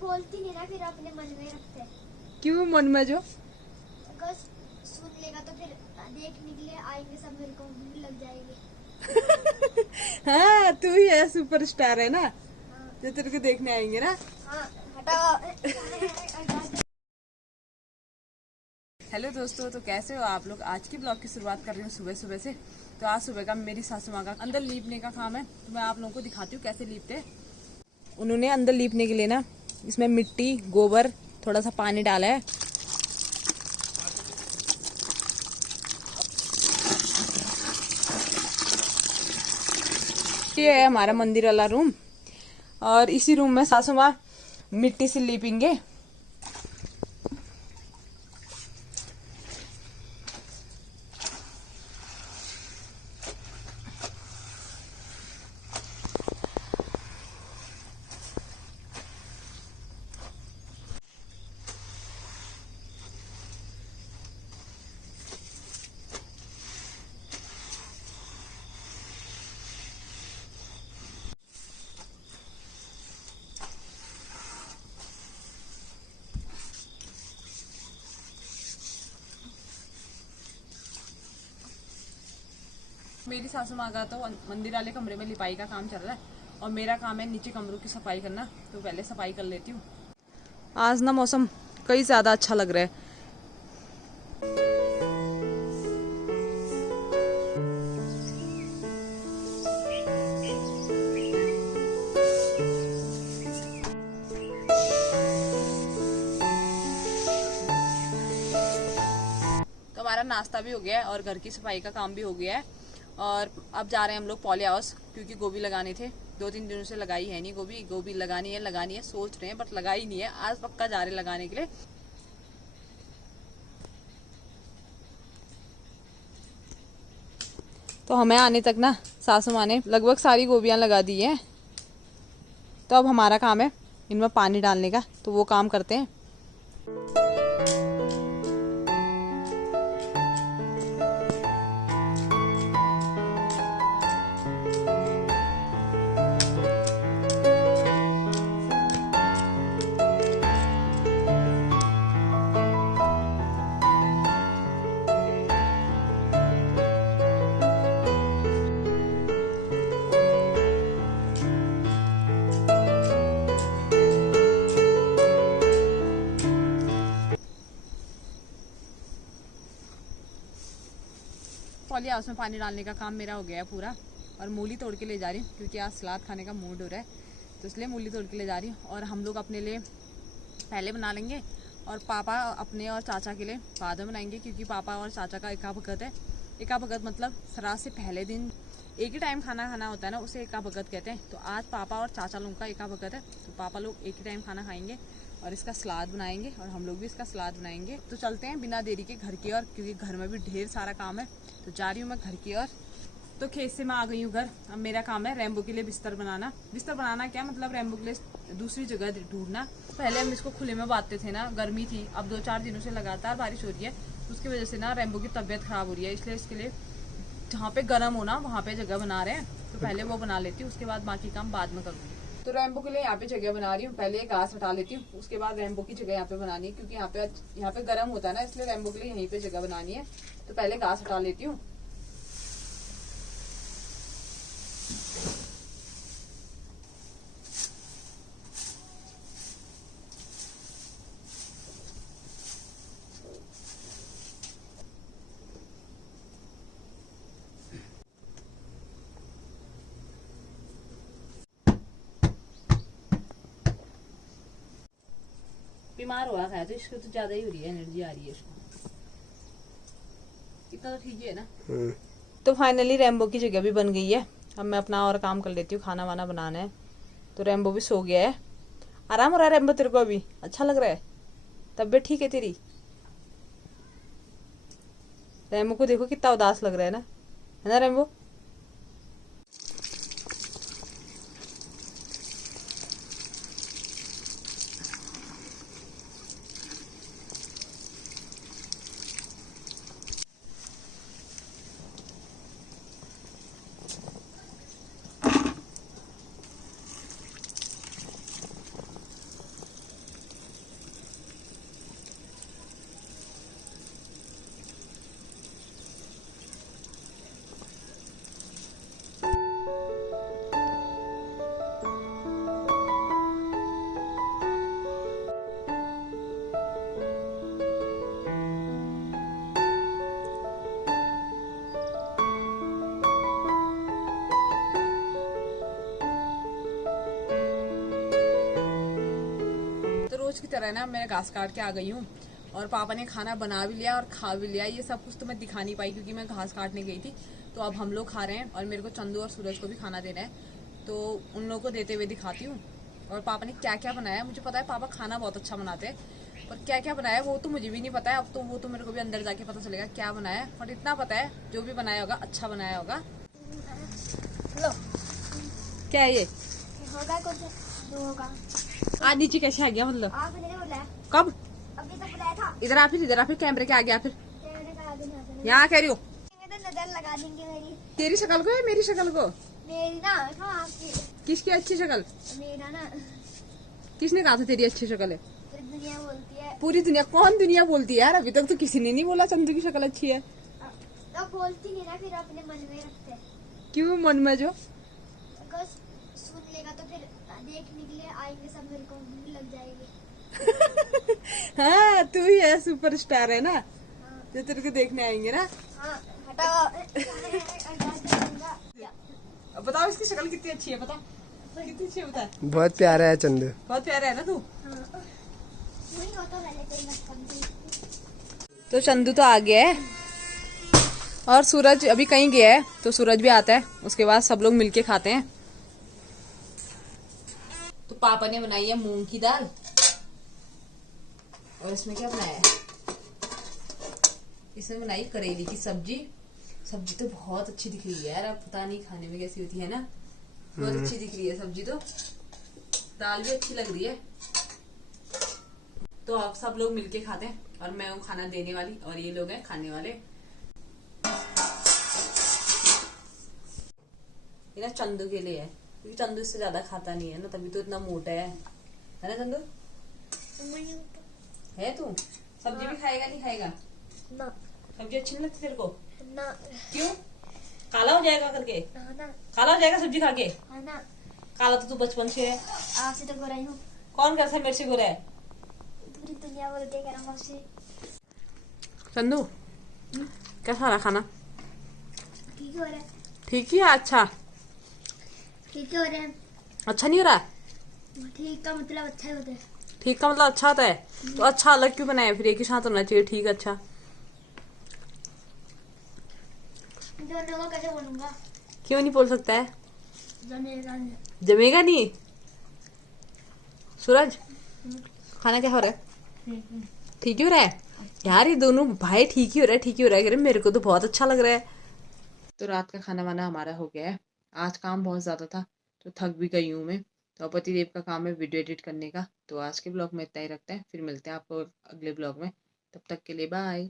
बोलती नहीं ना, फिर अपने मन में रखते हैं। क्यों मन में जो? अगर सुन लेगा तो फिर देखने के लिए आएंगे सब, मेरे को भी लग जाएंगे। हाँ तू ही है सुपरस्टार है ना, हाँ। जो तेरे को देखने आएंगे ना। हाँ हटाओ। हेलो दोस्तों, तो कैसे हो आप लोग। आज की ब्लॉग की शुरुआत कर रही हूँ सुबह सुबह से। तो आज सुबह का मेरी सासू माँ का अंदर लीपने का काम है, तो मैं आप लोगों को दिखाती हूँ कैसे लीपते। उन्होंने अंदर लीपने के लिए ना इसमें मिट्टी, गोबर, थोड़ा सा पानी डाला है। ये है हमारा मंदिर वाला रूम, और इसी रूम में सासू माँ मिट्टी से लीपेंगे। मेरी सासू माँ का तो मंदिर वाले कमरे में लिपाई का काम चल रहा है, और मेरा काम है नीचे कमरों की सफाई करना। तो पहले सफाई कर लेती हूँ। आज ना मौसम कई ज्यादा अच्छा लग रहा है। तो हमारा नाश्ता भी हो गया है और घर की सफाई का काम भी हो गया है, और अब जा रहे हैं हम लोग पॉली हाउस, क्योंकि गोभी लगाने थे। 2-3 दिनों से लगाई है नहीं गोभी लगानी है सोच रहे हैं, बट लगाई नहीं है। आज पक्का जा रहे लगाने के लिए। तो हमें आने तक ना सासू माँ ने लगभग सारी गोभियां लगा दी है। तो अब हमारा काम है इनमें पानी डालने का, तो वो काम करते हैं। पॉली हाउस में पानी डालने का काम मेरा हो गया है पूरा, और मूली तोड़ के ले जा रही हूँ, क्योंकि आज सलाद खाने का मूड हो रहा है, तो इसलिए मूली तोड़ के ले जा रही हूँ। और हम लोग अपने लिए पहले बना लेंगे, और पापा अपने और चाचा के लिए बाद में बनाएंगे, क्योंकि पापा और चाचा का एका भगत है। एका भगत मतलब श्राद्ध से पहले दिन एक ही टाइम खाना खाना होता है ना, उसे एका भगत कहते हैं। तो आज पापा और चाचा लोगों का एका भगत है, तो पापा लोग एक ही टाइम खाना खाएंगे और इसका सलाद बनाएंगे, और हम लोग भी इसका सलाद बनाएंगे। तो चलते हैं बिना देरी के घर की ओर, क्योंकि घर में भी ढेर सारा काम है। तो जा रही हूँ मैं घर की ओर। तो खेत से मैं आ गई हूँ घर। अब मेरा काम है रैम्बो के लिए बिस्तर बनाना। बिस्तर बनाना क्या मतलब, रैम्बो के लिए दूसरी जगह ढूंढना। पहले हम इसको खुले में बांधते थे ना, गर्मी थी। अब 2-4 दिनों से लगातार बारिश हो रही है, उसकी वजह से ना रैम्बो की तबीयत खराब हो रही है। इसलिए इसके लिए जहाँ पे गर्म हो ना वहाँ पे जगह बना रहे हैं, तो पहले वो बना लेती हूँ, उसके बाद बाकी काम बाद में करूँगी। तो रैम्बो के लिए यहाँ पे जगह बना रही हूँ। पहले घास हटा लेती हूँ, उसके बाद रैम्बो की जगह यहाँ पे बनानी है, क्योंकि यहाँ पे गर्म होता है ना, इसलिए रैम्बो के लिए यहीं पे जगह बनानी है। तो पहले घास हटा लेती हूँ। बीमार हुआ था तो इसको तो ज्यादा ही हो रही है, एनर्जी आ रही है इसको। इतना तो ठीक है ना। तो फाइनली रैम्बो की जगह भी बन गई है। अब मैं अपना और काम कर लेती हूँ, खाना वाना बनाना है। तो रैम्बो भी सो गया है। आराम हो रहा है रैम्बो तेरे को? अभी अच्छा लग रहा है? तबीयत ठीक है तेरी? रैम्बो को देखो कितना उदास लग रहा है ना रैम्बो? रोज की तरह ना मैं घास काट के आ गई हूँ और पापा ने खाना बना भी लिया और खा भी लिया। ये सब कुछ तो मैं दिखा नहीं पाई क्योंकि मैं घास काटने गई थी। तो अब हम लोग खा रहे हैं और मेरे को चंदू और सूरज को भी खाना देना है, तो उन लोगों को देते हुए दिखाती हूँ। और पापा ने क्या क्या बनाया, मुझे पता है पापा खाना बहुत अच्छा बनाते हैं, पर क्या क्या बनाया वो तो मुझे भी नहीं पता है। अब तो वो तो मेरे को भी अंदर जाके पता चलेगा क्या बनाया है, पर इतना पता है जो भी बनाया होगा अच्छा बनाया होगा। लो क्या है ये होगा कुछ जो होगा। आज नीचे कैसे आ गया मतलब? आपने नहीं बुलाया? कब? अभी तो बुलाया था। इधर आ फिर कैमरे के आ गया फिर मैंने कहा आगे नहीं आता। यहाँ कह रही हो मैं तो नजर लगा देंगे मेरी। तेरी शक्ल को या मेरी शक्ल को? मेरी ना कहाँ आपकी? किसकी अच्छी शक्ल? मेरा ना किसने कहा था तेरी अच्छी शक्ल है? पूरी दुनिया बोलती है। पूरी दुनिया? कौन दुनिया बोलती है यार? अभी तक तो किसी ने नहीं बोला चंदू की शक्ल अच्छी है। तो बोलती नहीं ना, फिर अपने मन में रखते हैं। क्यों मन में? जो अगर सुन लेगा तो फिर देखने के लिए आएंगे सब, मेरे को भूख लग जाएगी। हाँ तू ही है सुपरस्टार है ना, हाँ जो तेरे को देखने आएंगे ना। हाँ हटाओ। अब बताओ इसकी शक्ल कितनी अच्छी है, बता कितनी अच्छी है बता। बहुत प्यारा है चंदू। बहुत प्यारा है ना तू। वही होता पहले कोई मत समझी। तो चंदू तो आ गया है और सूरज अभी कहीं गया है, तो सूरज भी आता है, उसके बाद सब लोग मिलके खाते हैं। तो पापा ने बनाई है मूंग की दाल और इसमें क्या बनाया है, इसमें बनाई करेली की सब्जी। सब्जी तो बहुत अच्छी दिख रही है यार, अब पता नहीं खाने में कैसी होती है ना, बहुत अच्छी दिख रही है सब्जी। तो दाल भी अच्छी लग रही है। तो अब सब लोग मिलके खाते हैं और मैं हूँ खाना देने वाली और ये लोग हैं खाने वाले। ये ना चंदू के लिए है क्योंकि चंदू इससे ज्यादा खाता नहीं है ना, तभी तो इतना मोटा है ना चंदू? है तू सब्जी भी खाएगा नहीं खाएगा? ना सब्जी अच्छी नहीं लगती तेरे को? ना क्यों? काला हो जाएगा करके? ना काला हो जाएगा सब्जी खा के? ना काला तो तू बचपन से है। आज से तो गोरा ही हूँ। कौन करता है मेरे से गोरा है? पूरी दुनिया बोलती है करा मुझसे। चंदू कैसा रहा खाना? ठीक हो रहा है। ठीक ही है। अच्छा ठीक हो रहा है। अच्छा नहीं हो रहा? ठीक का मतलब अच्छा ही होता है। ठीक का मतलब अच्छा होता है? तो अच्छा अलग क्यों बनाया फिर? एक ही साथ होना चाहिए ठीक अच्छा। दोनों को कैसे बोलूंगा? क्यों नहीं बोल सकता है? जमेगा नहीं। जमेगा नहीं? सूरज खाना क्या हो रहा है? ठीक ही हो रहा है यार? ये दोनों भाई ठीक ही हो रहा है, ठीक ही हो रहा है। मेरे को तो बहुत अच्छा लग रहा है। तो रात का खाना वाना हमारा हो गया है। आज काम बहुत ज्यादा था तो थक भी गई हूँ मैं। तो पतिदेव का काम है वीडियो एडिट करने का। तो आज के ब्लॉग में इतना ही रखते हैं, फिर मिलते हैं आपको अगले ब्लॉग में। तब तक के लिए बाय।